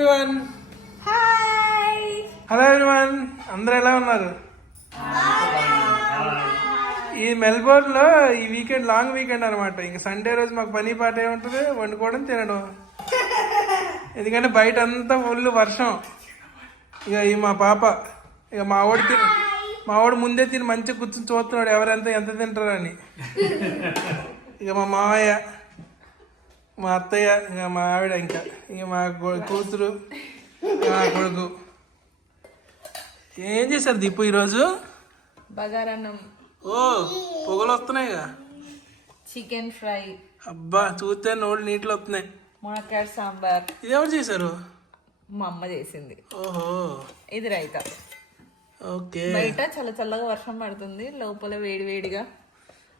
Everyone. Hi. Hello everyone, అందరూ ఎలా ఉన్నారు? ఈ మెల్బోర్న్ లో ఈ వీకెండ్ లాంగ్ వీకెండ్ అనమాట. ఇంక సండే రోజు మాకు పని పాట ఏముంటుంది, వండుకోవడం తినడం. ఎందుకంటే బయట అంతా ఫుల్ వర్షం. ఇక ఈ మా పాప, ఇక మా వాడు ముందే తిని మంచిగా కూర్చొని చూస్తున్నాడు ఎవరెంత ఎంత తింటారని. ఇక మా మావయ్య, మా అత్తయ్య, ఇక మా ఆవిడ, ఇక మా కూతురు, మా కొడుకు. ఏం చేశారు దీపు ఈరోజు? బగారన్నం. ఓ, పొగలు వస్తున్నాయిగా. Chicken fry. అబ్బా, చూస్తే నోళ్ళు నీటిలో వస్తున్నాయి. మునక్కాయ సాంబార్. ఇది ఎవరు చేశారు? మా అమ్మ చేసింది. ఓహో, ఇది రైతా. ఓకే. బయట చల్ల చల్లగా వర్షం పడుతుంది, లోపల వేడి వేడిగా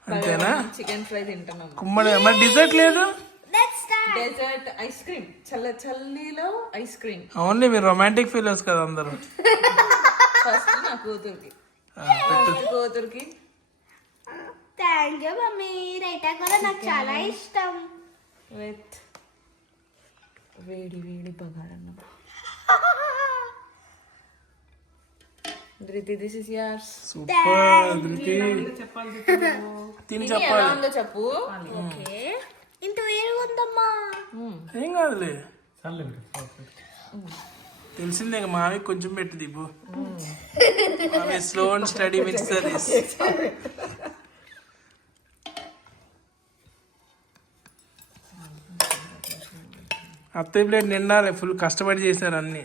అంతేనా? చికెన్ ఫ్రై తింటున్నాం. కుమ్మడి. మరి డిజర్ట్ లేదు? డెజర్ట్ ఐస్ క్రీమ్, చల్లీలో ఐస్ క్రీమ్. ఓన్లీ మీరు రొమాంటిక్ ఫీలర్స్ కదా అందరూ. ఫస్ట్ నా కూతురికి, కూతురికి. థ్యాంక్ యూ మమ్మీ, రైతా కూడా నాకు చాలా ఇష్టం. విత్ వేడి వేడి బగారన్నం. ధృతి, దిస్ ఇస్ యోర్స్. సూపర్. ధృతి తిని ఎలా చెప్పాలి. ఉందో చెప్పు. ఓకే, ఇంత వేరుగా ఉందమ్మా. ఏం కాదులే, తెలిసిందే. మావి కొంచెం పెట్టి దీపు. మావి slow and study wins this. అత్తయ్య ప్లేట్ నిండాలి, ఫుల్ కష్టపడి చేశారు అన్ని.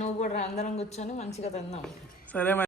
నువ్వు కూడా అందరం కూర్చొని మంచిగా తిందాం. సరే మరి.